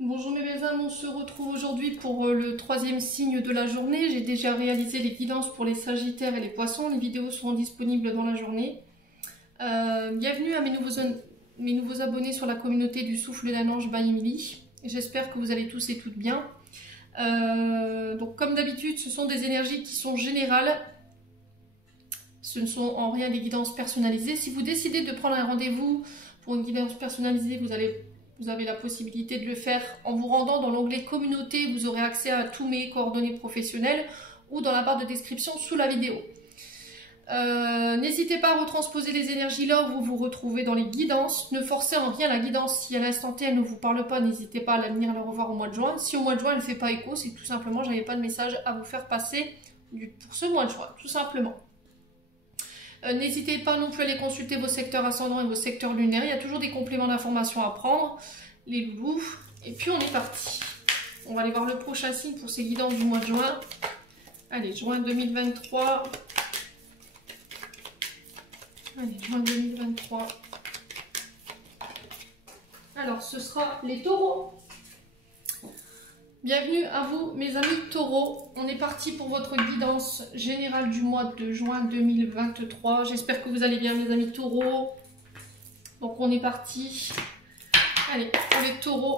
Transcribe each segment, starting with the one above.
Bonjour mes belles âmes, on se retrouve aujourd'hui pour le troisième signe de la journée. J'ai déjà réalisé les guidances pour les sagittaires et les poissons. Les vidéos seront disponibles dans la journée. Bienvenue à mes nouveaux abonnés sur la communauté du souffle d'un ange by Emily. J'espère que vous allez tous et toutes bien. Donc comme d'habitude, ce sont des énergies qui sont générales. Ce ne sont en rien des guidances personnalisées. Si vous décidez de prendre un rendez-vous pour une guidance personnalisée, vous avez la possibilité de le faire en vous rendant dans l'onglet communauté. Vous aurez accès à tous mes coordonnées professionnelles ou dans la barre de description sous la vidéo. N'hésitez pas à retransposer les énergies là où vous vous retrouvez dans les guidances. Ne forcez en rien la guidance. Si à l'instant T elle ne vous parle pas, n'hésitez pas à la venir la revoir au mois de juin. Si au mois de juin elle ne fait pas écho, c'est que tout simplement j'avais pas de message à vous faire passer pour ce mois de juin, tout simplement. N'hésitez pas non plus à aller consulter vos secteurs ascendants et vos secteurs lunaires. Il y a toujours des compléments d'informations à prendre, les loulous. Et puis on est parti. On va aller voir le prochain signe pour ces guidances du mois de juin. Allez, juin 2023. Allez, juin 2023. Alors, ce sera les taureaux. Bienvenue à vous, mes amis taureaux. On est parti pour votre guidance générale du mois de juin 2023. J'espère que vous allez bien, mes amis taureaux. Donc, on est parti. Allez, pour les taureaux.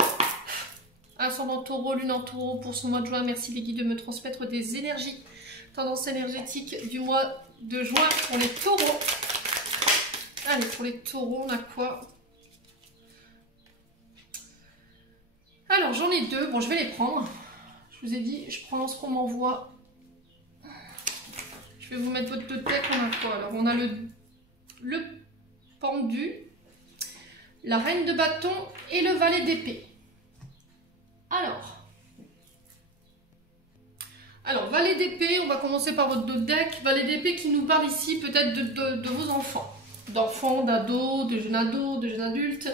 Ascendant taureau, lune en taureau pour ce mois de juin. Merci les guides de me transmettre des énergies. Tendance énergétique du mois de juin pour les taureaux. Allez, pour les taureaux, on a quoi? Alors, j'en ai deux. Bon, je vais les prendre. Je vous ai dit, je prends ce qu'on m'envoie. Je vais vous mettre votre deck. On a quoi? Alors, on a le pendu, la reine de bâton et le valet d'épée. Alors, valet d'épée, on va commencer par votre deck. Valet d'épée qui nous parle ici peut-être de vos enfants. D'enfants, d'ados, de jeunes adultes.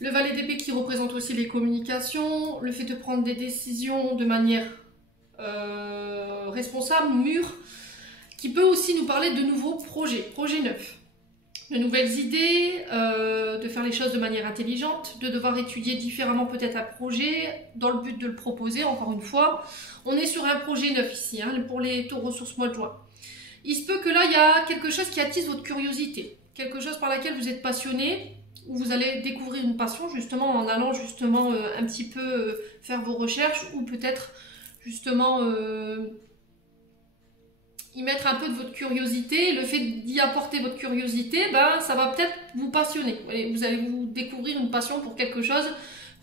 Le valet d'épée qui représente aussi les communications, le fait de prendre des décisions de manière responsable, mûre, qui peut aussi nous parler de nouveaux projets neufs, de nouvelles idées, de faire les choses de manière intelligente, de devoir étudier différemment peut-être un projet dans le but de le proposer, encore une fois. On est sur un projet neuf ici, hein, pour les taureaux sur ce mois de juin. Il se peut que là, il y a quelque chose qui attise votre curiosité, quelque chose par laquelle vous êtes passionné, où vous allez découvrir une passion justement en allant justement un petit peu faire vos recherches ou peut-être justement y mettre un peu de votre curiosité. Le fait d'y apporter votre curiosité, ben, ça va peut-être vous passionner. Vous allez vous découvrir une passion pour quelque chose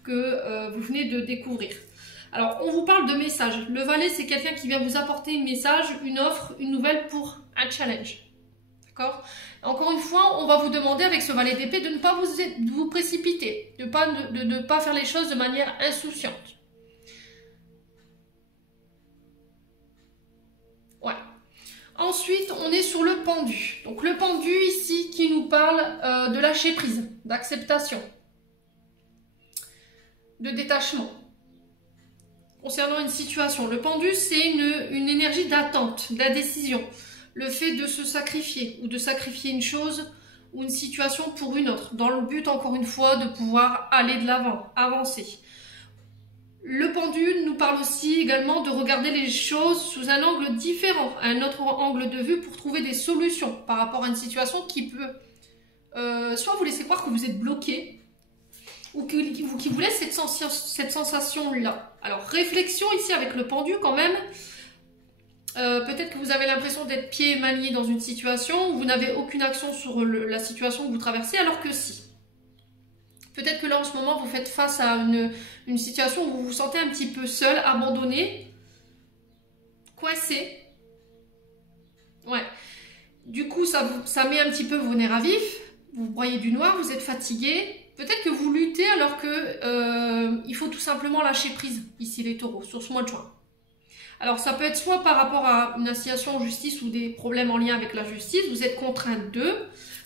que vous venez de découvrir. Alors, on vous parle de message. Le valet, c'est quelqu'un qui vient vous apporter un message, une offre, une nouvelle pour un challenge. D'accord ? Encore une fois, on va vous demander avec ce valet d'épée de ne pas vous précipiter, de ne pas faire les choses de manière insouciante. Ouais. Ensuite, on est sur le pendu. Donc le pendu ici qui nous parle de lâcher prise, d'acceptation, de détachement. Concernant une situation, le pendu c'est une énergie d'attente, d'indécision. Le fait de se sacrifier ou de sacrifier une chose ou une situation pour une autre, dans le but encore une fois de pouvoir aller de l'avant, avancer. Le pendule nous parle aussi également de regarder les choses sous un angle différent, un autre angle de vue pour trouver des solutions par rapport à une situation qui peut soit vous laisser croire que vous êtes bloqué ou qui vous laisse cette sensation-là. Alors réflexion ici avec le pendu quand même. Peut-être que vous avez l'impression d'être pieds et mains liés dans une situation où vous n'avez aucune action sur la situation que vous traversez, alors que si. Peut-être que là, en ce moment, vous faites face à une situation où vous vous sentez un petit peu seul, abandonné, coincé. Ouais. Du coup, ça met un petit peu vos nerfs à vif. Vous broyez du noir, vous êtes fatigué. Peut-être que vous luttez alors que il faut tout simplement lâcher prise, ici les taureaux, sur ce mois de juin. Alors, ça peut être soit par rapport à une assignation en justice ou des problèmes en lien avec la justice, vous êtes contraint d'eux,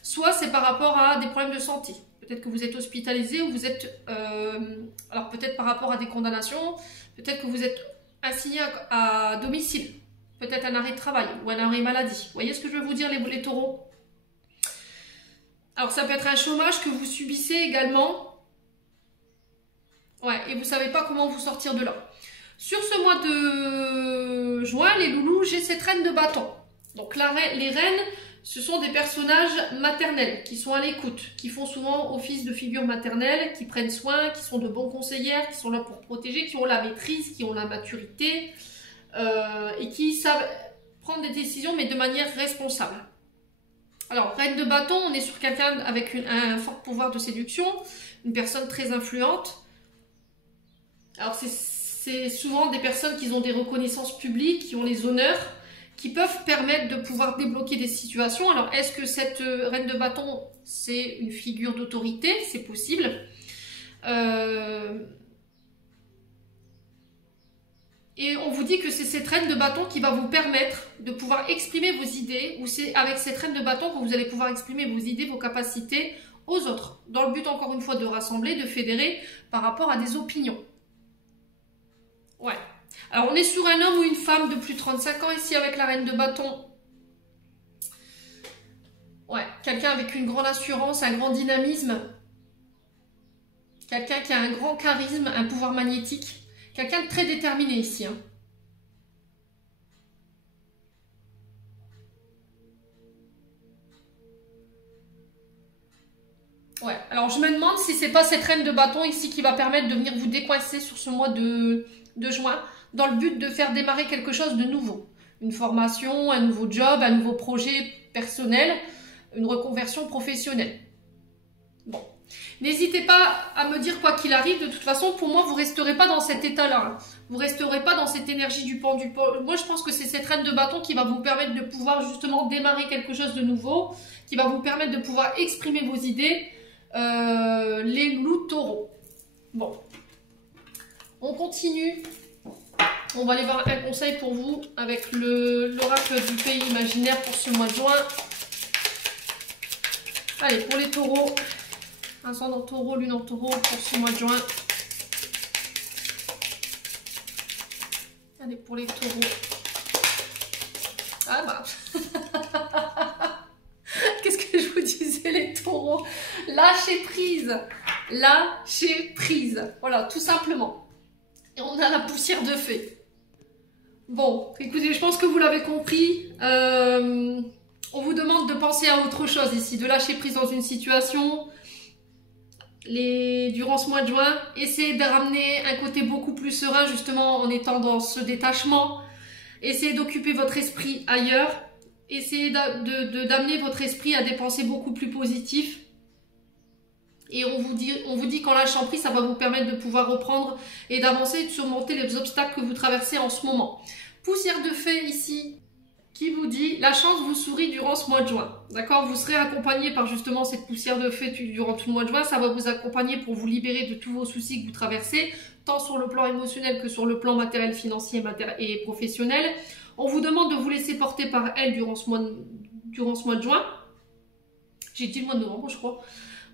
soit c'est par rapport à des problèmes de santé. Peut-être que vous êtes hospitalisé ou vous êtes... alors, peut-être par rapport à des condamnations, peut-être que vous êtes assigné à domicile, peut-être un arrêt de travail ou un arrêt maladie. Vous voyez ce que je veux vous dire, les taureaux? Alors, ça peut être un chômage que vous subissez également. Ouais, et vous savez pas comment vous sortir de là. Sur ce mois de juin, les loulous, j'ai cette reine de bâton. Donc les reines, ce sont des personnages maternels qui sont à l'écoute, qui font souvent office de figure maternelle, qui prennent soin, qui sont de bons conseillères, qui sont là pour protéger, qui ont la maîtrise, qui ont la maturité et qui savent prendre des décisions mais de manière responsable. Alors, reine de bâton, on est sur quelqu'un avec un fort pouvoir de séduction, une personne très influente. Alors, c'est souvent des personnes qui ont des reconnaissances publiques, qui ont les honneurs, qui peuvent permettre de pouvoir débloquer des situations. Alors, est-ce que cette reine de bâton, c'est une figure d'autorité? C'est possible. Et on vous dit que c'est cette reine de bâton qui va vous permettre de pouvoir exprimer vos idées, ou c'est avec cette reine de bâton que vous allez pouvoir exprimer vos idées, vos capacités aux autres, dans le but encore une fois de rassembler, de fédérer par rapport à des opinions. Ouais. Alors on est sur un homme ou une femme de plus de 35 ans ici avec la reine de bâton. Ouais, quelqu'un avec une grande assurance, un grand dynamisme. Quelqu'un qui a un grand charisme, un pouvoir magnétique. Quelqu'un de très déterminé ici. Hein. Ouais, alors je me demande si c'est pas cette reine de bâton ici qui va permettre de venir vous décoincer sur ce mois de juin, dans le but de faire démarrer quelque chose de nouveau. Une formation, un nouveau job, un nouveau projet personnel, une reconversion professionnelle. Bon. N'hésitez pas à me dire quoi qu'il arrive, de toute façon, pour moi, vous ne resterez pas dans cet état-là. Hein. Vous ne resterez pas dans cette énergie du pendu. Moi, je pense que c'est cette reine de bâton qui va vous permettre de pouvoir justement démarrer quelque chose de nouveau, qui va vous permettre de pouvoir exprimer vos idées, les loups taureaux. Bon, on continue. On va aller voir un conseil pour vous avec l'oracle du pays imaginaire pour ce mois de juin. Allez, pour les taureaux. Ascendant taureau, lune en taureau pour ce mois de juin. Allez, pour les taureaux. Ah bah. Qu'est-ce que je vous disais, les taureaux? Lâchez prise. Lâchez prise. Voilà, tout simplement. Et on a la poussière de fée. Bon, écoutez, je pense que vous l'avez compris. On vous demande de penser à autre chose ici, de lâcher prise dans une situation. Durant ce mois de juin, essayez de ramener un côté beaucoup plus serein justement en étant dans ce détachement. Essayez d'occuper votre esprit ailleurs. Essayez d'amener votre esprit à des pensées beaucoup plus positives. Et on vous dit qu'en lâchant prise, ça va vous permettre de pouvoir reprendre et d'avancer et de surmonter les obstacles que vous traversez en ce moment. Poussière de fée ici, qui vous dit la chance vous sourit durant ce mois de juin. D'accord? Vous serez accompagné par justement cette poussière de fée durant tout le mois de juin. Ça va vous accompagner pour vous libérer de tous vos soucis que vous traversez, tant sur le plan émotionnel que sur le plan matériel, financier et professionnel. On vous demande de vous laisser porter par elle durant ce mois de juin. J'ai dit le mois de novembre, je crois.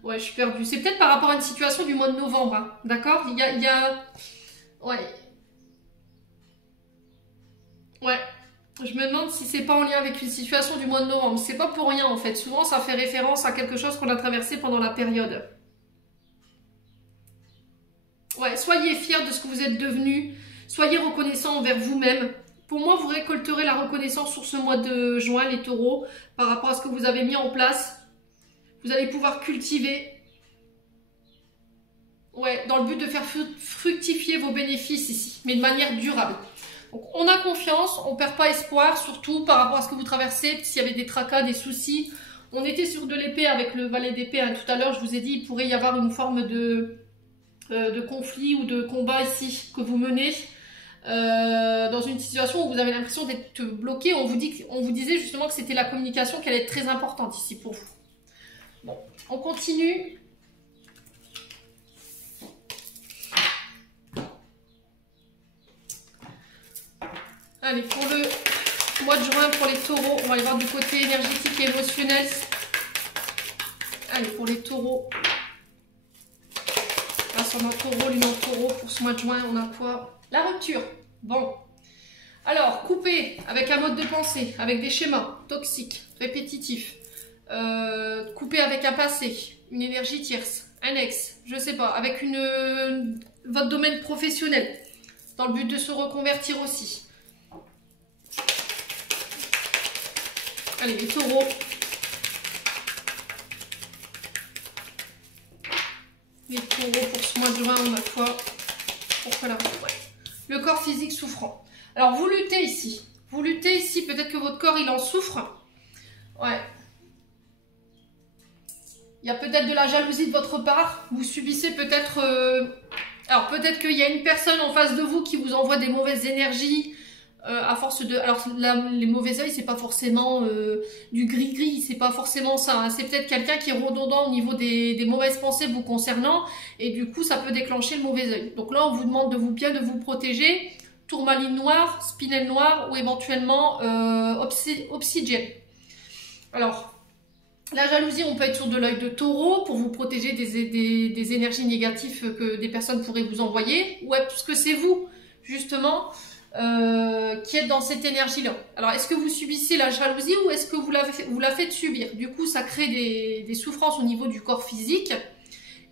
Ouais, je suis perdue. C'est peut-être par rapport à une situation du mois de novembre. Hein. D'accord? Ouais. Ouais. Je me demande si c'est pas en lien avec une situation du mois de novembre. C'est pas pour rien en fait. Souvent ça fait référence à quelque chose qu'on a traversé pendant la période. Ouais, soyez fiers de ce que vous êtes devenu. Soyez reconnaissants envers vous-même. Pour moi, vous récolterez la reconnaissance sur ce mois de juin, les taureaux, par rapport à ce que vous avez mis en place. Vous allez pouvoir cultiver. Ouais, dans le but de faire fructifier vos bénéfices ici, mais de manière durable. Donc, on a confiance, on ne perd pas espoir, surtout par rapport à ce que vous traversez. S'il y avait des tracas, des soucis, on était sur de l'épée avec le valet d'épée. Hein. Tout à l'heure, je vous ai dit, il pourrait y avoir une forme de conflit ou de combat ici que vous menez dans une situation où vous avez l'impression d'être bloqué. On vous disait justement que c'était la communication qui allait être très importante ici pour vous. Bon, on continue. Allez, pour le mois de juin, pour les taureaux, on va aller voir du côté énergétique et émotionnel. Allez, pour les taureaux. Ascendant taureau, lune en taureau, pour ce mois de juin, on a quoi? La rupture. Bon. Alors, couper avec un mode de pensée, avec des schémas toxiques, répétitifs. Couper avec un passé, une énergie tierce, un ex, je sais pas, avec votre domaine professionnel, dans le but de se reconvertir aussi. Allez, les taureaux. Les taureaux pour ce mois de juin, on a quoi? Pourquoi la roue? Ouais. Le corps physique souffrant. Alors, vous luttez ici. Vous luttez ici, peut-être que votre corps, il en souffre. Ouais. Il y a peut-être de la jalousie de votre part. Vous subissez peut-être... Alors, peut-être qu'il y a une personne en face de vous qui vous envoie des mauvaises énergies. À force de... Alors, les mauvais œils, c'est pas forcément du gris-gris. C'est pas forcément ça. Hein. C'est peut-être quelqu'un qui est redondant au niveau des mauvaises pensées vous concernant. Et du coup, ça peut déclencher le mauvais œil. Donc là, on vous demande de bien de vous protéger. Tourmaline noire, spinel noir ou éventuellement obsidienne. Alors... La jalousie, on peut être sur de l'œil de taureau pour vous protéger des énergies négatives que des personnes pourraient vous envoyer. Ou est-ce que c'est vous, justement, qui êtes dans cette énergie-là? Alors, est-ce que vous subissez la jalousie ou est-ce que vous la faites subir? Du coup, ça crée des souffrances au niveau du corps physique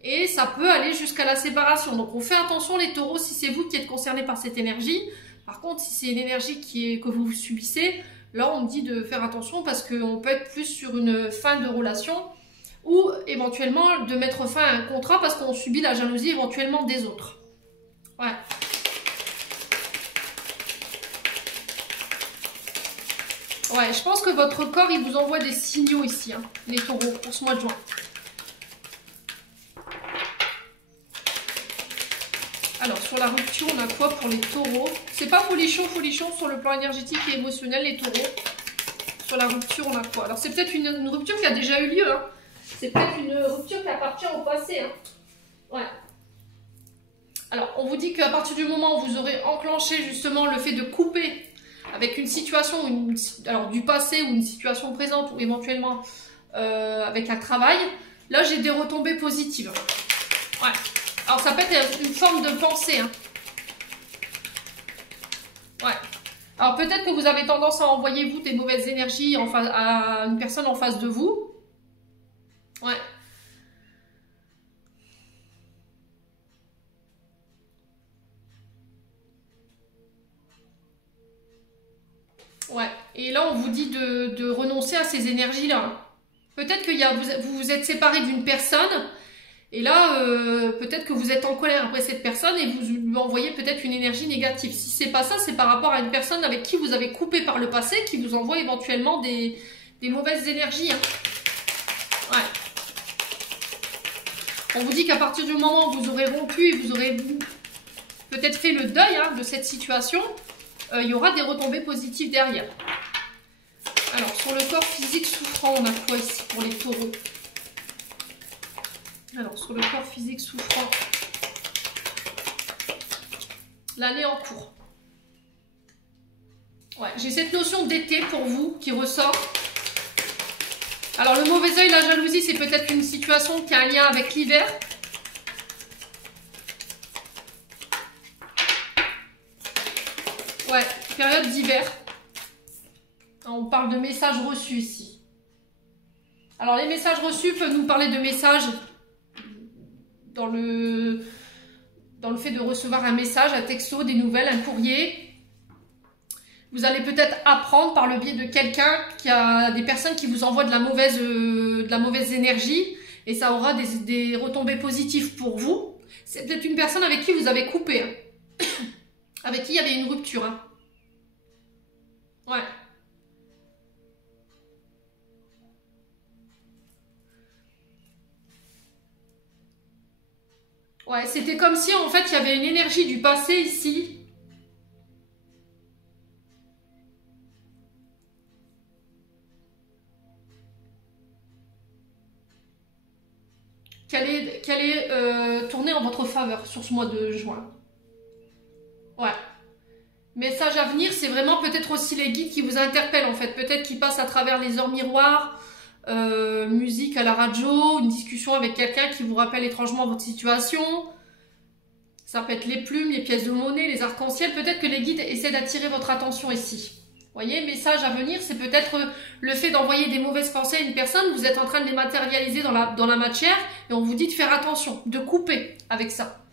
et ça peut aller jusqu'à la séparation. Donc, on fait attention les taureaux si c'est vous qui êtes concernés par cette énergie. Par contre, si c'est une énergie que vous subissez... Là, on me dit de faire attention parce qu'on peut être plus sur une fin de relation ou éventuellement de mettre fin à un contrat parce qu'on subit la jalousie éventuellement des autres. Ouais. Ouais, je pense que votre corps, il vous envoie des signaux ici, hein, les taureaux, pour ce mois de juin. Alors, sur la rupture, on a quoi pour les taureaux? C'est pas folichon sur le plan énergétique et émotionnel, les taureaux. Sur la rupture, on a quoi? Alors, c'est peut-être une rupture qui a déjà eu lieu. Hein. C'est peut-être une rupture qui appartient au passé. Hein. Ouais. Alors, on vous dit qu'à partir du moment où vous aurez enclenché justement le fait de couper avec une situation, alors du passé ou une situation présente ou éventuellement avec un travail, là, j'ai des retombées positives. Ouais. Alors, ça peut être une forme de pensée. Hein. Ouais. Alors, peut-être que vous avez tendance à envoyer, vous, des mauvaises énergies à une personne en face de vous. Ouais. Ouais. Et là, on vous dit de renoncer à ces énergies-là. Peut-être que vous vous êtes séparé d'une personne... Et là, peut-être que vous êtes en colère après cette personne et vous lui envoyez peut-être une énergie négative. Si c'est pas ça, c'est par rapport à une personne avec qui vous avez coupé par le passé, qui vous envoie éventuellement des mauvaises énergies. Hein. Ouais. On vous dit qu'à partir du moment où vous aurez rompu et vous aurez peut-être fait le deuil hein, de cette situation, il y aura des retombées positives derrière. Alors, sur le corps physique souffrant, on a quoi ici pour les taureaux? Alors, sur le corps physique souffrant, l'année en cours. Ouais, j'ai cette notion d'été pour vous qui ressort. Alors, le mauvais œil, la jalousie, c'est peut-être une situation qui a un lien avec l'hiver. Ouais, période d'hiver. On parle de messages reçus ici. Alors, les messages reçus peuvent nous parler de messages... Dans le fait de recevoir un message, un texto, des nouvelles, un courrier. Vous allez peut-être apprendre par le biais de quelqu'un qui a des personnes qui vous envoient de la mauvaise énergie et ça aura des retombées positives pour vous. C'est peut-être une personne avec qui vous avez coupé, hein. Avec qui il y avait une rupture. Hein. Ouais. Ouais, c'était comme si en fait il y avait une énergie du passé ici. Qui allait tourner en votre faveur sur ce mois de juin. Ouais. Message à venir, c'est vraiment peut-être aussi les guides qui vous interpellent en fait. Peut-être qu'ils passent à travers les heures miroirs, musique à la radio, une discussion avec quelqu'un qui vous rappelle étrangement votre situation. Ça peut être les plumes, les pièces de monnaie, les arcs-en-ciel. Peut-être que les guides essaient d'attirer votre attention ici. Vous voyez, message à venir, c'est peut-être le fait d'envoyer des mauvaises pensées à une personne. Vous êtes en train de les matérialiser dans la matière et on vous dit de faire attention, de couper avec ça.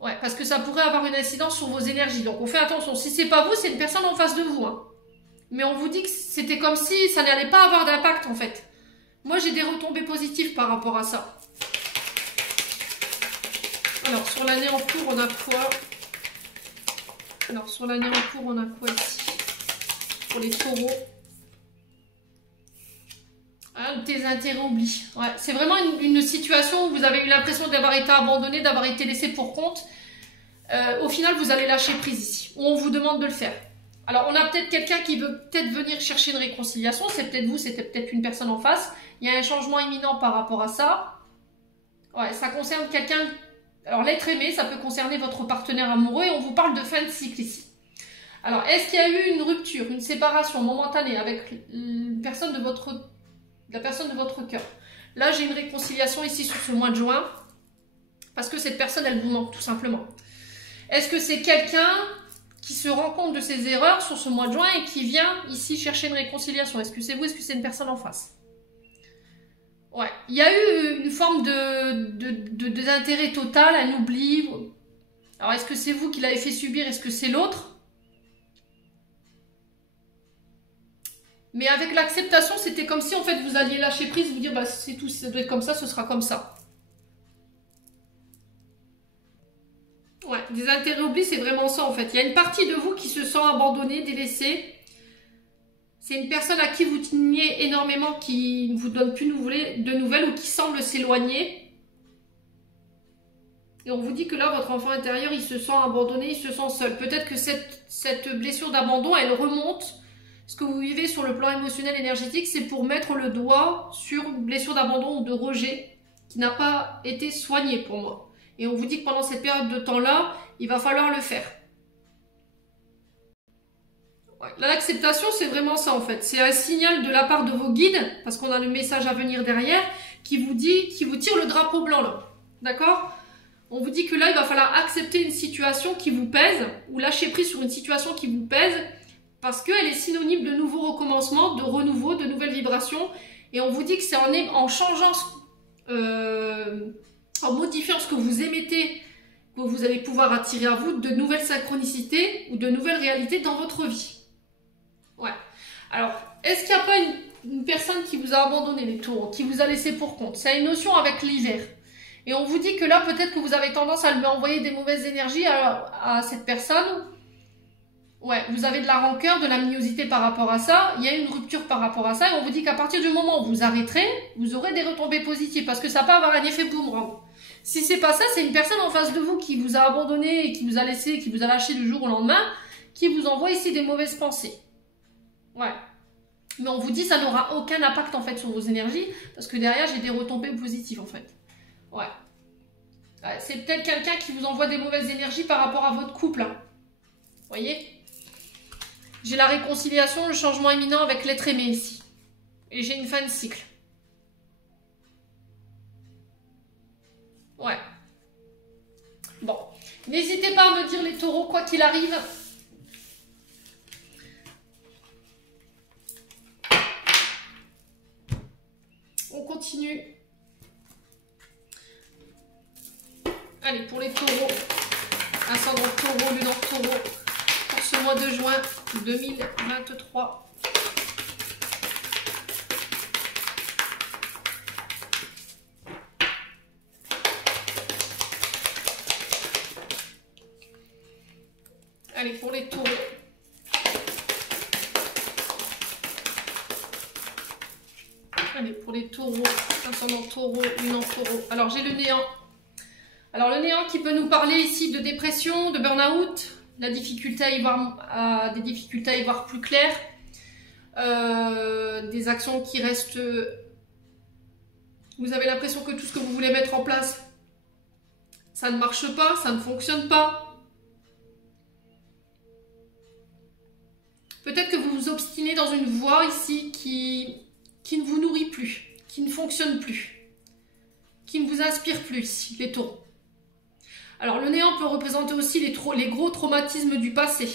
Ouais, parce que ça pourrait avoir une incidence sur vos énergies. Donc on fait attention. Si c'est pas vous, c'est une personne en face de vous. Hein. Mais on vous dit que c'était comme si ça n'allait pas avoir d'impact en fait. Moi j'ai des retombées positives par rapport à ça. Alors sur l'année en cours, on a quoi? Alors sur l'année en cours, on a quoi ici? Pour les taureaux. Ah, tes intérêts oubliés. Ouais, c'est vraiment une situation où vous avez eu l'impression d'avoir été abandonné, d'avoir été laissé pour compte. Au final, vous allez lâcher prise ici. Ou on vous demande de le faire. Alors, on a peut-être quelqu'un qui veut peut-être venir chercher une réconciliation. C'est peut-être vous, c'était peut-être une personne en face. Il y a un changement imminent par rapport à ça. Ouais, ça concerne quelqu'un... Alors, l'être aimé, ça peut concerner votre partenaire amoureux. Et on vous parle de fin de cycle ici. Alors, est-ce qu'il y a eu une rupture, une séparation momentanée avec une personne de votre... la personne de votre cœur? Là, j'ai une réconciliation ici sur ce mois de juin. Parce que cette personne, elle vous manque, tout simplement. Est-ce que c'est quelqu'un qui se rend compte de ses erreurs sur ce mois de juin et qui vient ici chercher une réconciliation? Est-ce que c'est vous? Est-ce que c'est une personne en face? Ouais. Il y a eu une forme de désintérêt total, un oubli. Alors, est-ce que c'est vous qui l'avez fait subir? Est-ce que c'est l'autre? Mais avec l'acceptation, c'était comme si en fait vous alliez lâcher prise, vous dire bah c'est tout, si ça doit être comme ça, ce sera comme ça. Ouais, des intérêts oubliés, c'est vraiment ça en fait. Il y a une partie de vous qui se sent abandonnée, délaissée. C'est une personne à qui vous teniez énormément, qui ne vous donne plus de nouvelles ou qui semble s'éloigner. Et on vous dit que là, votre enfant intérieur, il se sent abandonné, il se sent seul. Peut-être que cette blessure d'abandon, elle remonte. Ce que vous vivez sur le plan émotionnel énergétique, c'est pour mettre le doigt sur une blessure d'abandon ou de rejet qui n'a pas été soignée pour moi. Et on vous dit que pendant cette période de temps-là, il va falloir le faire. Ouais. L'acceptation, c'est vraiment ça en fait. C'est un signal de la part de vos guides, parce qu'on a le message à venir derrière, qui vous tire le drapeau blanc là. D'accord? On vous dit que là, il va falloir accepter une situation qui vous pèse, ou lâcher prise sur une situation qui vous pèse, parce qu'elle est synonyme de nouveaux recommencements, de renouveau, de nouvelles vibrations. Et on vous dit que c'est en changeant, en modifiant ce que vous émettez, que vous allez pouvoir attirer à vous de nouvelles synchronicités ou de nouvelles réalités dans votre vie. Ouais. Alors, est-ce qu'il n'y a pas une personne qui vous a abandonné, les taureaux, qui vous a laissé pour compte? C'est une notion avec l'hiver. Et on vous dit que là, peut-être que vous avez tendance à lui envoyer des mauvaises énergies à cette personne. Ouais, vous avez de la rancœur, de la mignosité par rapport à ça. Il y a une rupture par rapport à ça. Et on vous dit qu'à partir du moment où vous arrêterez, vous aurez des retombées positives. Parce que ça peut avoir un effet boomerang. Si c'est pas ça, c'est une personne en face de vous qui vous a abandonné, et qui vous a laissé, qui vous a lâché du jour au lendemain, qui vous envoie ici des mauvaises pensées. Ouais. Mais on vous dit que ça n'aura aucun impact en fait sur vos énergies. Parce que derrière, j'ai des retombées positives en fait. Ouais. Ouais, c'est peut-être quelqu'un qui vous envoie des mauvaises énergies par rapport à votre couple. Hein. Vous voyez? J'ai la réconciliation, le changement imminent avec l'être aimé ici. Et j'ai une fin de cycle. Ouais. Bon. N'hésitez pas à me dire les taureaux, quoi qu'il arrive. On continue. Allez, pour les taureaux. Ascendant taureau, lunaire taureau. Pour ce mois de juin 2023. Allez, pour les taureaux. Allez, pour les taureaux, ascendant taureau, lunaire taureau. Alors, j'ai le néant. Alors, le néant qui peut nous parler ici de dépression, de burn-out, la difficulté à y voir, des difficultés à y voir plus clair, des actions qui restent... Vous avez l'impression que tout ce que vous voulez mettre en place, ça ne marche pas, ça ne fonctionne pas. Peut-être que vous vous obstinez dans une voie ici qui ne vous nourrit plus, qui ne fonctionne plus, qui ne vous inspire plus ici, les taureaux. Alors le néant peut représenter aussi les gros traumatismes du passé,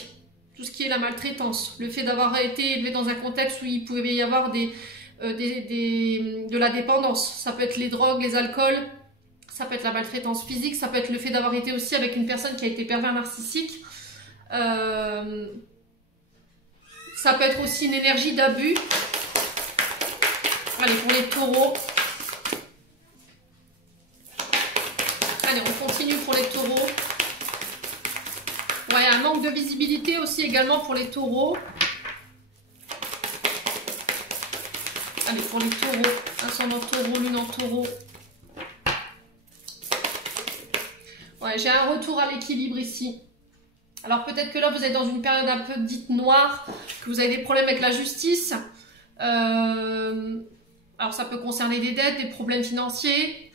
tout ce qui est la maltraitance, le fait d'avoir été élevé dans un contexte où il pouvait y avoir de la dépendance, ça peut être les drogues, les alcools, Ça peut être la maltraitance physique, ça peut être le fait d'avoir été aussi avec une personne qui a été pervers narcissique. Ça peut être aussi une énergie d'abus. Allez, pour les taureaux. Allez, on continue pour les taureaux. Ouais, un manque de visibilité aussi également pour les taureaux. Allez, pour les taureaux. Ascendant taureau, lune en taureau. Ouais, j'ai un retour à l'équilibre ici. Alors peut-être que là, vous êtes dans une période un peu dite noire, que vous avez des problèmes avec la justice. Alors ça peut concerner des dettes, des problèmes financiers.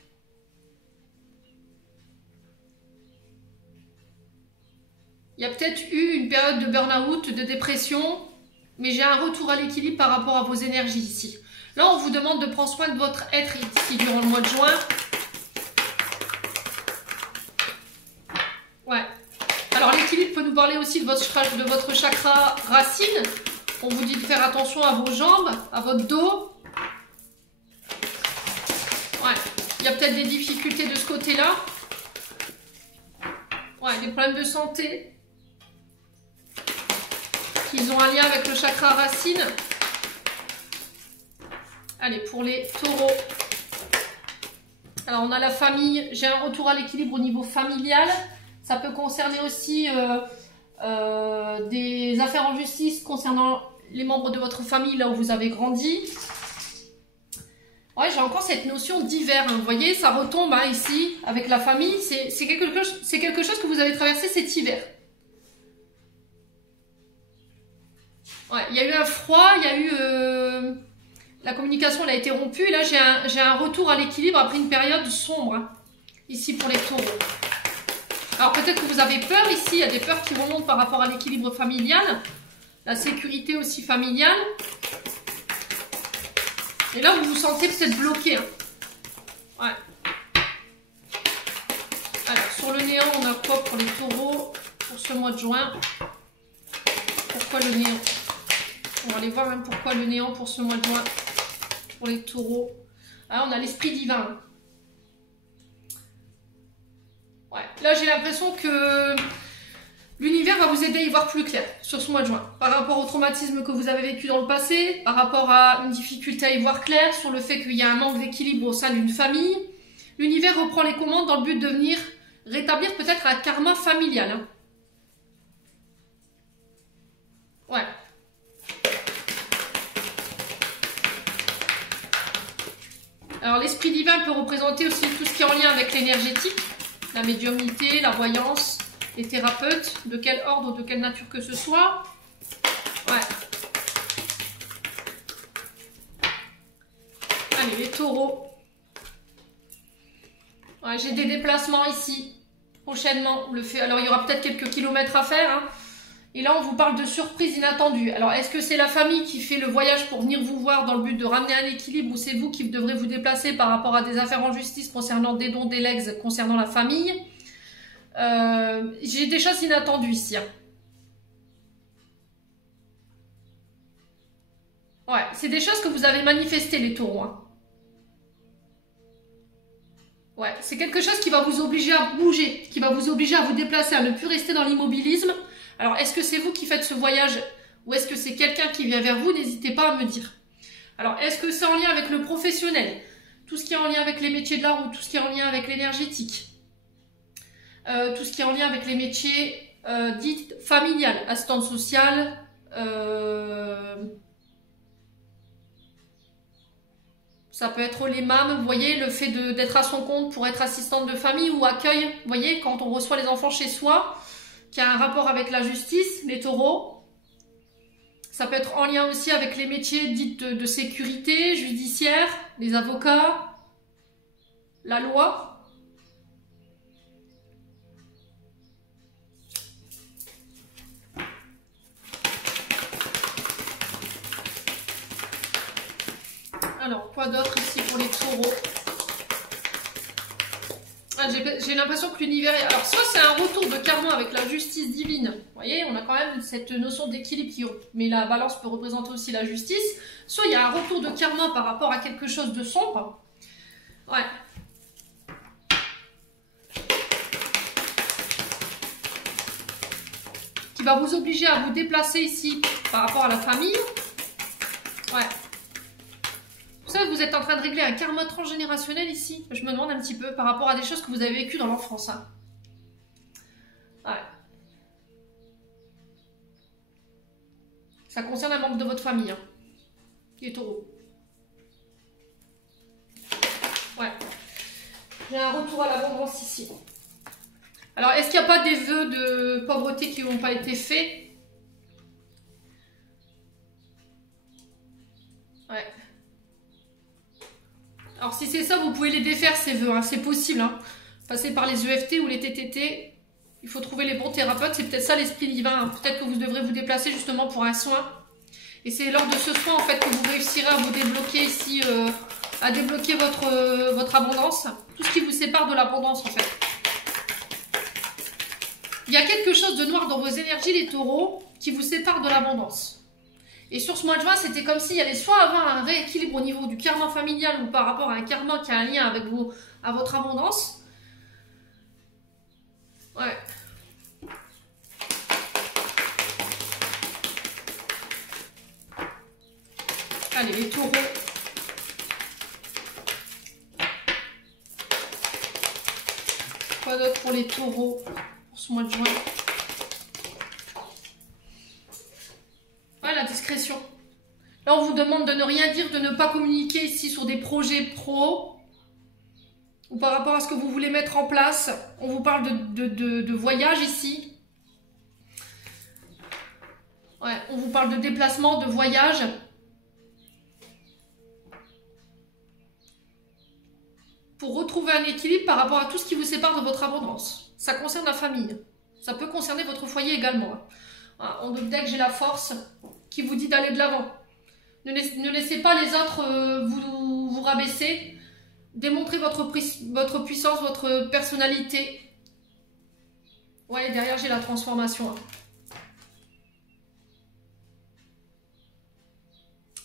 Il y a peut-être eu une période de burn-out, de dépression, mais j'ai un retour à l'équilibre par rapport à vos énergies ici. Là, on vous demande de prendre soin de votre être ici durant le mois de juin. Ouais. Alors l'équilibre peut nous parler aussi de votre chakra racine. On vous dit de faire attention à vos jambes, à votre dos. Ouais. Il y a peut-être des difficultés de ce côté-là. Ouais, des problèmes de santé qui ont un lien avec le chakra racine. Allez, pour les taureaux. Alors, on a la famille. J'ai un retour à l'équilibre au niveau familial. Ça peut concerner aussi des affaires en justice concernant les membres de votre famille, là où vous avez grandi. Ouais, j'ai encore cette notion d'hiver. Hein. Vous voyez, ça retombe hein, ici, avec la famille. C'est quelque chose que vous avez traversé cet hiver. Ouais, il y a eu un froid, il y a eu... la communication elle a été rompue. Et là, j'ai un retour à l'équilibre après une période sombre. Hein, ici, pour les taureaux. Alors, peut-être que vous avez peur ici. Il y a des peurs qui remontent par rapport à l'équilibre familial. La sécurité aussi familiale. Et là, vous vous sentez peut-être bloqué. Hein. Ouais. Alors, sur le néant, on a quoi pour les taureaux pour ce mois de juin? Pourquoi le néant? On va aller voir hein, pourquoi le néant pour ce mois de juin pour les taureaux. Ah, on a l'esprit divin. Ouais. Là, j'ai l'impression que l'univers va vous aider à y voir plus clair sur ce mois de juin. Par rapport au traumatisme que vous avez vécu dans le passé, par rapport à une difficulté à y voir clair, sur le fait qu'il y a un manque d'équilibre au sein d'une famille. L'univers reprend les commandes dans le but de venir rétablir peut-être un karma familial. Hein. Ouais. Alors l'esprit divin peut représenter aussi tout ce qui est en lien avec l'énergétique, la médiumnité, la voyance, les thérapeutes, de quel ordre, de quelle nature que ce soit. Ouais. Allez, les taureaux. Ouais, j'ai des déplacements ici, prochainement. Alors il y aura peut-être quelques kilomètres à faire, hein. Et là, on vous parle de surprise inattendue. Alors, est-ce que c'est la famille qui fait le voyage pour venir vous voir dans le but de ramener un équilibre ou c'est vous qui devrez vous déplacer par rapport à des affaires en justice concernant des dons, des legs, concernant la famille? J'ai des choses inattendues ici. Hein. Ouais, c'est des choses que vous avez manifestées, les taureaux. Hein. Ouais, c'est quelque chose qui va vous obliger à bouger, qui va vous obliger à vous déplacer, à ne plus rester dans l'immobilisme. Alors, est-ce que c'est vous qui faites ce voyage ou est-ce que c'est quelqu'un qui vient vers vous? N'hésitez pas à me dire. Alors, est-ce que c'est en lien avec le professionnel? Tout ce qui est en lien avec les métiers de la route, tout ce qui est en lien avec l'énergétique, tout ce qui est en lien avec les métiers dits familiales, assistante sociale, ça peut être les mâmes, vous voyez, le fait d'être à son compte pour être assistante de famille ou accueil, vous voyez, quand on reçoit les enfants chez soi, qui a un rapport avec la justice, les taureaux. Ça peut être en lien aussi avec les métiers dits de sécurité, judiciaire, les avocats, la loi. Alors, quoi d'autre ici pour les taureaux? Ah, j'ai l'impression que l'univers est... Alors, soit c'est un retour de karma avec la justice divine. Vous voyez, on a quand même cette notion d'équilibre, mais la balance peut représenter aussi la justice. Soit il y a un retour de karma par rapport à quelque chose de sombre. Ouais. qui va vous obliger à vous déplacer ici par rapport à la famille. Ouais. Vous savez, vous êtes en train de régler un karma transgénérationnel ici. Je me demande un petit peu par rapport à des choses que vous avez vécues dans l'enfance. Hein. Ouais. Ça concerne un membre de votre famille. Hein. Les taureaux. Ouais. Il y a un retour à l'abondance ici. Alors, est-ce qu'il n'y a pas des vœux de pauvreté qui n'ont pas été faits? Ouais. Alors, si c'est ça, vous pouvez les défaire, ces vœux. Hein. C'est possible. Hein. Passer par les EFT ou les TTT. Il faut trouver les bons thérapeutes. C'est peut-être ça l'esprit divin. Hein. Peut-être que vous devrez vous déplacer justement pour un soin. Et c'est lors de ce soin, en fait, que vous réussirez à vous débloquer ici, à débloquer votre abondance. Tout ce qui vous sépare de l'abondance, en fait. Il y a quelque chose de noir dans vos énergies, les taureaux, qui vous sépare de l'abondance. Et sur ce mois de juin, c'était comme s'il y allait soit avoir un rééquilibre au niveau du karma familial ou par rapport à un karma qui a un lien avec à votre abondance. Ouais. Allez, les taureaux. Quoi d'autre pour les taureaux pour ce mois de juin? Ouais, la discrétion. Là, on vous demande de ne rien dire, de ne pas communiquer ici sur des projets pro ou par rapport à ce que vous voulez mettre en place. On vous parle de voyage ici. Ouais, on vous parle de déplacement, de voyage. Pour retrouver un équilibre par rapport à tout ce qui vous sépare de votre abondance. Ça concerne la famille. Ça peut concerner votre foyer également. Voilà, on doute que j'ai la force qui vous dit d'aller de l'avant. Ne laissez pas les autres vous rabaisser. Démontrez votre puissance, votre personnalité. Ouais, derrière j'ai la transformation.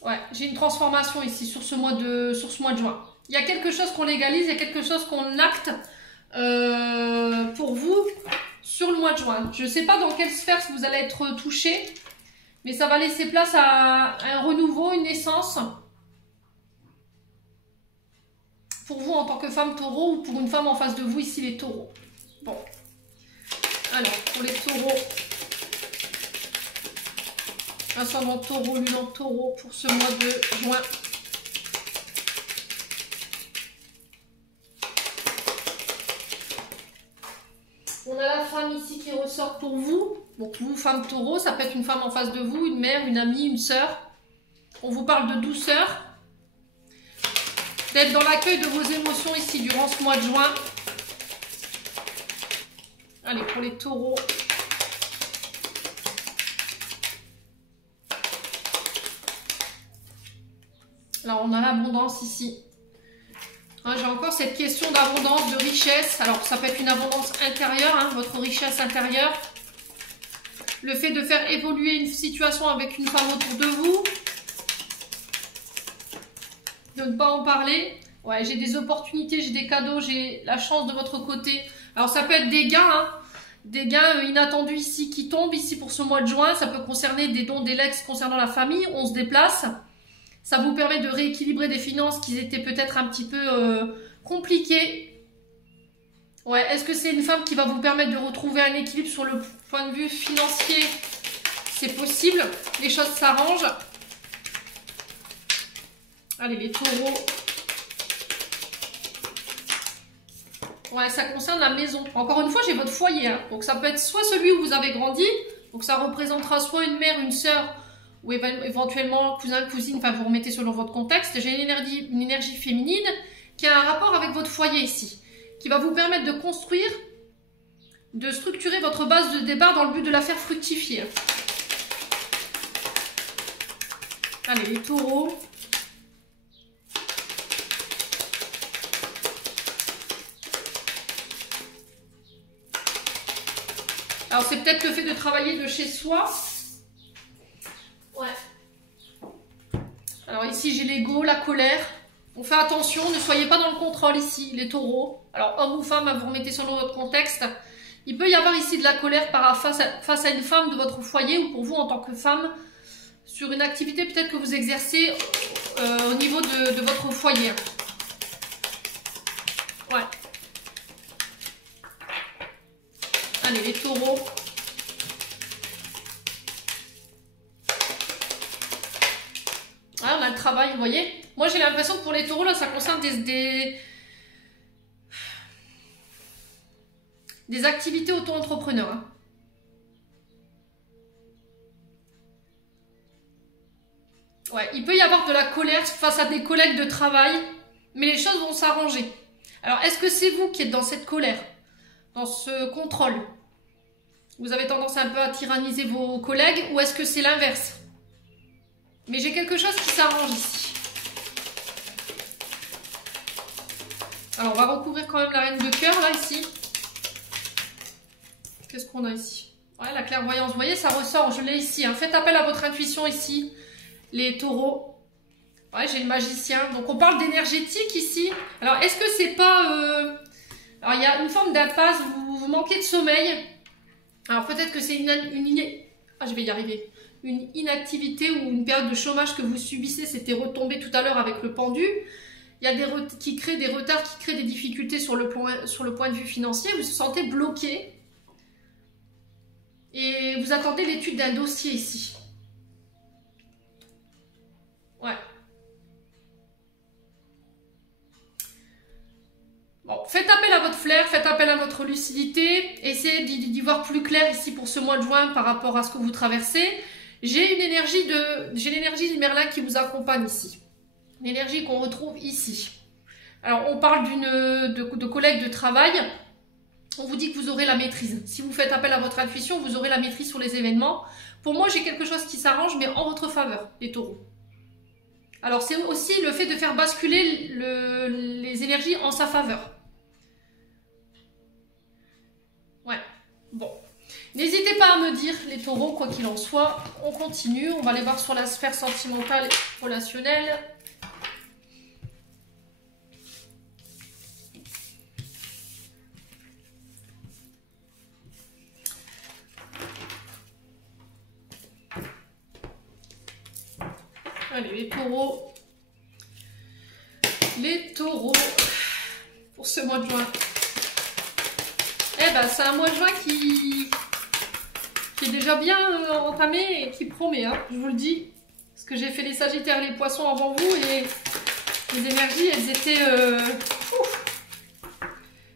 Ouais, j'ai une transformation ici sur ce mois de juin. Il y a quelque chose qu'on légalise, il y a quelque chose qu'on acte pour vous sur le mois de juin. Je ne sais pas dans quelle sphère vous allez être touché, mais ça va laisser place à un renouveau, une naissance. Pour vous en tant que femme taureau ou pour une femme en face de vous, ici les taureaux. Bon. Alors, pour les taureaux, ascendant taureau, lune en taureau pour ce mois de juin. On a la femme ici qui ressort pour vous. Donc vous, femme taureau, ça peut être une femme en face de vous, une mère, une amie, une sœur. On vous parle de douceur. D'être dans l'accueil de vos émotions ici durant ce mois de juin. Allez, pour les taureaux. Alors, on a l'abondance ici. Hein, j'ai encore cette question d'abondance, de richesse. Alors, ça peut être une abondance intérieure, hein, votre richesse intérieure. Le fait de faire évoluer une situation avec une femme autour de vous. De ne pas en parler. Ouais, j'ai des opportunités, j'ai des cadeaux, j'ai la chance de votre côté. Alors, ça peut être des gains, hein. Des gains inattendus ici qui tombent ici pour ce mois de juin. Ça peut concerner des dons, des legs concernant la famille. On se déplace. Ça vous permet de rééquilibrer des finances qui étaient peut-être un petit peu compliquées. Ouais, est-ce que c'est une femme qui va vous permettre de retrouver un équilibre sur le point de vue financier? C'est possible. Les choses s'arrangent. Allez, les taureaux. Ouais, ça concerne la maison. Encore une fois, j'ai votre foyer. Hein. Donc, ça peut être soit celui où vous avez grandi. Donc, ça représentera soit une mère, une sœur, ou éventuellement cousin, cousine. Enfin, vous remettez selon votre contexte. J'ai une énergie féminine qui a un rapport avec votre foyer ici. Qui va vous permettre de construire, de structurer votre base de départ dans le but de la faire fructifier. Allez, les taureaux. Alors, c'est peut-être le fait de travailler de chez soi. Ouais. Alors, ici, j'ai l'ego, la colère. On fait attention, ne soyez pas dans le contrôle ici, les taureaux. Alors, homme ou femme, vous remettez selon votre contexte. Il peut y avoir ici de la colère face à une femme de votre foyer ou pour vous en tant que femme sur une activité peut-être que vous exercez au niveau de votre foyer. Ouais. Allez, les taureaux. Ah, on a le travail, vous voyez. Moi, j'ai l'impression que pour les taureaux, là, ça concerne des activités auto-entrepreneurs. Hein. Ouais, il peut y avoir de la colère face à des collègues de travail, mais les choses vont s'arranger. Alors, est-ce que c'est vous qui êtes dans cette colère, dans ce contrôle? Vous avez tendance un peu à tyranniser vos collègues, ou est-ce que c'est l'inverse? Mais j'ai quelque chose qui s'arrange ici. Alors, on va recouvrir quand même la reine de cœur, là, ici. Qu'est-ce qu'on a ici? Ouais, la clairvoyance. Vous voyez, ça ressort, je l'ai ici. Hein. Faites appel à votre intuition ici. Les taureaux. Ouais, j'ai le magicien. Donc, on parle d'énergétique ici. Alors, est-ce que c'est pas... Alors, il y a une forme d'impasse. Vous manquez de sommeil. Alors, peut-être que c'est Ah, je vais y arriver. Une inactivité ou une période de chômage que vous subissez. C'était retombé tout à l'heure avec le pendu. Il y a des retards qui créent des difficultés sur le point de vue financier. Vous vous sentez bloqué. Et vous attendez l'étude d'un dossier ici. Ouais. Bon, faites appel à votre flair, faites appel à votre lucidité, essayez d'y voir plus clair ici pour ce mois de juin par rapport à ce que vous traversez. J'ai l'énergie de Merlin qui vous accompagne ici. L'énergie qu'on retrouve ici. Alors, on parle de collègues de travail. On vous dit que vous aurez la maîtrise. Si vous faites appel à votre intuition, vous aurez la maîtrise sur les événements. Pour moi, j'ai quelque chose qui s'arrange, mais en votre faveur, les taureaux. Alors, c'est aussi le fait de faire basculer les énergies en sa faveur. Ouais, bon. N'hésitez pas à me dire, les taureaux, quoi qu'il en soit. On continue. On va aller voir sur la sphère sentimentale et relationnelle. Allez, les taureaux. Les taureaux. Pour ce mois de juin. Eh ben, c'est un mois de juin qui est déjà bien entamé et qui promet, hein, je vous le dis. Parce que j'ai fait les sagittaires et les poissons avant vous et les énergies, elles étaient...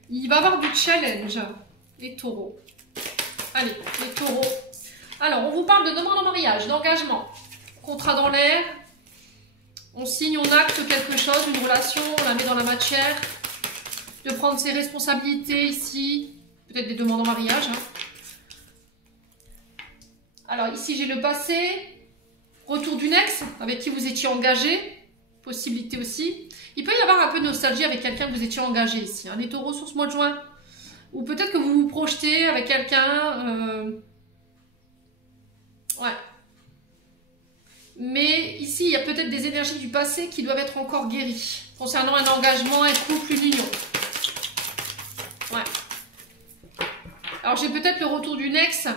Il va y avoir du challenge, les taureaux. Allez, les taureaux. Alors, on vous parle de demande en mariage, d'engagement. Contrat dans l'air. On signe, on acte quelque chose, une relation, on la met dans la matière. De prendre ses responsabilités ici. Peut-être des demandes en mariage. Hein. Alors, ici, j'ai le passé. Retour d'une ex avec qui vous étiez engagé. Possibilité aussi. Il peut y avoir un peu de nostalgie avec quelqu'un que vous étiez engagé ici. Hein, les taureaux sur ce mois de juin. Ou peut-être que vous vous projetez avec quelqu'un. Ouais. Mais ici, il y a peut-être des énergies du passé qui doivent être encore guéries. Concernant un engagement, un couple, une union. Ouais. Alors, j'ai peut-être le retour d'une ex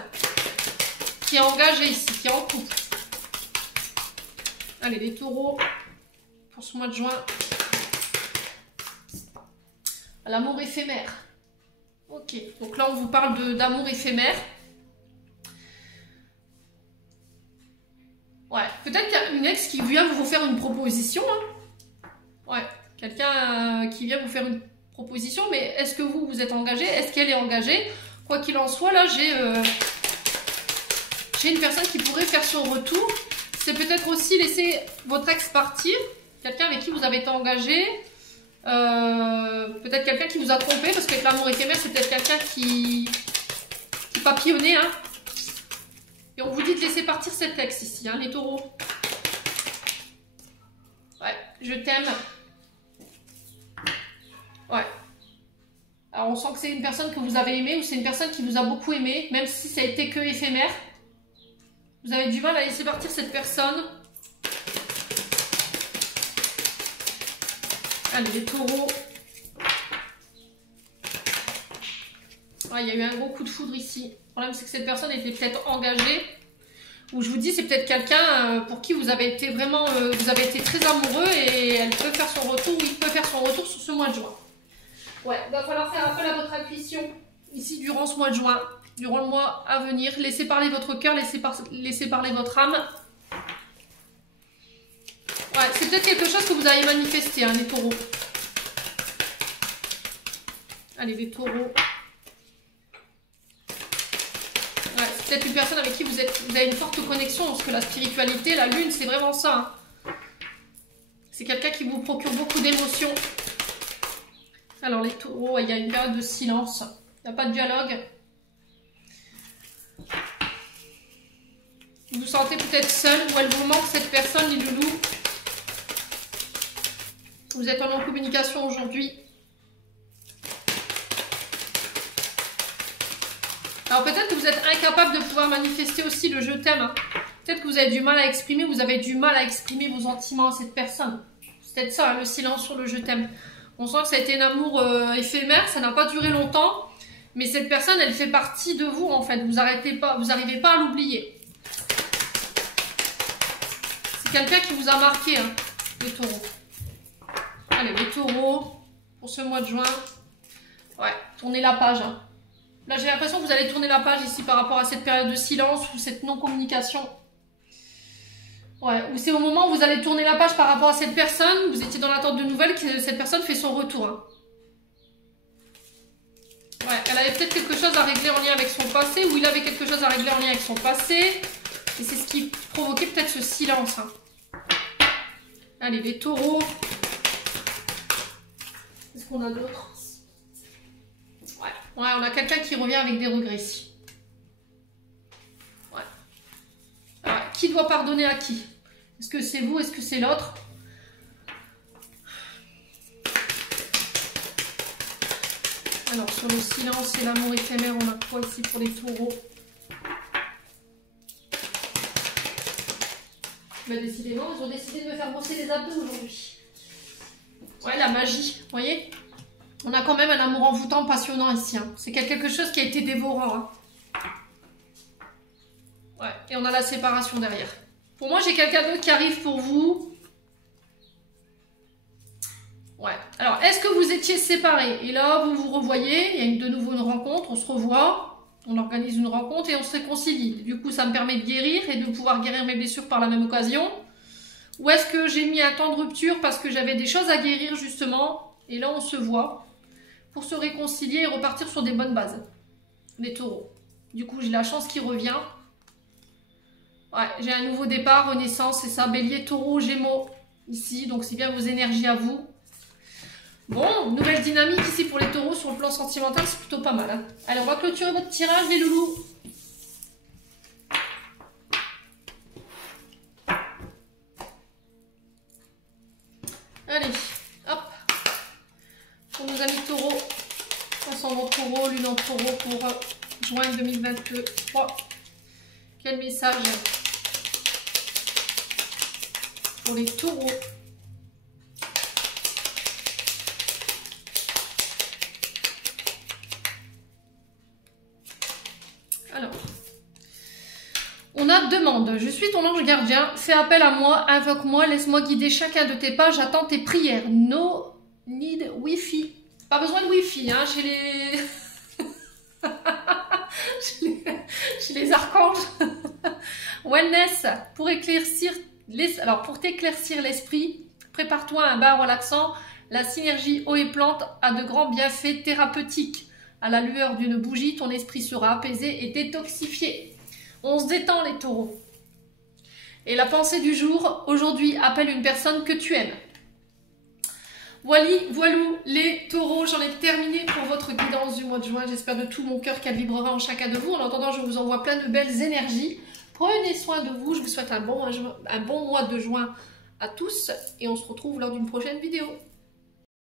qui est engagée ici, qui est en couple. Allez, les taureaux, pour ce mois de juin. L'amour éphémère. Ok, donc là, on vous parle d'amour éphémère. Ouais, peut-être qu'il y a une ex qui vient vous faire une proposition. Hein. Ouais, quelqu'un qui vient vous faire une proposition, mais est-ce que vous êtes engagé? Est-ce qu'elle est engagée? Quoi qu'il en soit, là, j'ai une personne qui pourrait faire son retour. C'est peut-être aussi laisser votre ex partir, quelqu'un avec qui vous avez été engagé, peut-être quelqu'un qui vous a trompé, parce que l'amour éphémère, c'est peut-être quelqu'un qui papillonnait, hein. Et on vous dit de laisser partir cet ex ici, hein, les taureaux. Ouais, je t'aime. Ouais. Alors on sent que c'est une personne que vous avez aimée ou c'est une personne qui vous a beaucoup aimé, même si ça a été que éphémère. Vous avez du mal à laisser partir cette personne. Allez, les taureaux. Ouais, il y a eu un gros coup de foudre ici. Le problème, c'est que cette personne était peut-être engagée. Ou je vous dis, c'est peut-être quelqu'un pour qui vous avez été vraiment... vous avez été très amoureux et elle peut faire son retour, ou il peut faire son retour sur ce mois de juin. Ouais, il va falloir faire appel à votre intuition ici durant ce mois de juin. Durant le mois à venir. Laissez parler votre cœur, laissez parler votre âme. Ouais, c'est peut-être quelque chose que vous avez manifesté, hein, les taureaux. Allez, les taureaux. Ouais, c'est peut-être une personne avec qui vous avez une forte connexion, parce que la spiritualité, la lune, c'est vraiment ça. Hein. C'est quelqu'un qui vous procure beaucoup d'émotions. Alors, les taureaux, il y a une période de silence. Il n'y a pas de dialogue. Vous vous sentez peut-être seul, ou elle vous manque cette personne, les loulous. Vous êtes en non-communication aujourd'hui. Alors peut-être que vous êtes incapable de pouvoir manifester aussi le je t'aime. Hein. Peut-être que vous avez du mal à exprimer, vous avez du mal à exprimer vos sentiments à cette personne. C'est peut-être ça, hein, le silence sur le je t'aime. On sent que ça a été un amour éphémère, ça n'a pas duré longtemps. Mais cette personne, elle fait partie de vous en fait. Vous n'arrivez pas à l'oublier. C'est quelqu'un qui vous a marqué, hein, les taureaux. Allez, les taureaux, pour ce mois de juin. Ouais, tournez la page. Hein. Là, j'ai l'impression que vous allez tourner la page ici par rapport à cette période de silence ou cette non-communication. Ouais, ou c'est au moment où vous allez tourner la page par rapport à cette personne, vous étiez dans l'attente de nouvelles, que cette personne fait son retour. Hein. Ouais, elle avait peut-être quelque chose à régler en lien avec son passé, ou il avait quelque chose à régler en lien avec son passé. Et c'est ce qui provoquait peut-être ce silence. Hein. Allez, les taureaux. Qu'est-ce qu'on a d'autre? Ouais, on a quelqu'un qui revient avec des regrets ici. Ouais. Alors, qui doit pardonner à qui? Est-ce que c'est vous? Est-ce que c'est l'autre? Alors, sur le silence et l'amour éphémère, on a quoi ici pour les taureaux? Bah, décidément, ils ont décidé de me faire bosser les abdos aujourd'hui. Ouais, la magie, vous voyez? On a quand même un amour envoûtant, passionnant ici. Hein. C'est quelque chose qui a été dévorant. Hein. Ouais, et on a la séparation derrière. Pour moi, j'ai quelqu'un d'autre qui arrive pour vous. Ouais. Alors, est-ce que vous étiez séparés? Et là, vous vous revoyez. Il y a de nouveau une rencontre. On se revoit. On organise une rencontre et on se réconcilie. Du coup, ça me permet de guérir et de pouvoir guérir mes blessures par la même occasion. Ou est-ce que j'ai mis un temps de rupture parce que j'avais des choses à guérir, justement. Et là, on se voit. Pour se réconcilier et repartir sur des bonnes bases. Les taureaux. Du coup, j'ai la chance qui revient. Ouais, j'ai un nouveau départ, renaissance, c'est ça. Bélier, taureau, gémeaux, ici. Donc, c'est bien vos énergies à vous. Bon, nouvelle dynamique ici pour les taureaux sur le plan sentimental, c'est plutôt pas mal. Hein. Allez, on va clôturer votre tirage, les loulous. Allez, hop. Pour nos amis taureaux, ascendant taureau, lune en taureau pour juin 2023. Quel message pour les taureaux? Alors, on a demande, je suis ton ange gardien, fais appel à moi, invoque-moi, laisse-moi guider chacun de tes pas, j'attends tes prières. No need Wi-Fi. Pas besoin de Wi-Fi hein, chez les... chez les archanges. Wellness, pour éclaircir pour t'éclaircir l'esprit, prépare-toi à un bain relaxant. La synergie eau et plante a de grands bienfaits thérapeutiques. À la lueur d'une bougie, ton esprit sera apaisé et détoxifié. On se détend les taureaux. Et la pensée du jour, aujourd'hui, appelle une personne que tu aimes. Voilou, les taureaux, j'en ai terminé pour votre guidance du mois de juin. J'espère de tout mon cœur qu'elle vibrera en chacun de vous. En attendant, je vous envoie plein de belles énergies. Prenez soin de vous. Je vous souhaite un bon mois de juin à tous. Et on se retrouve lors d'une prochaine vidéo.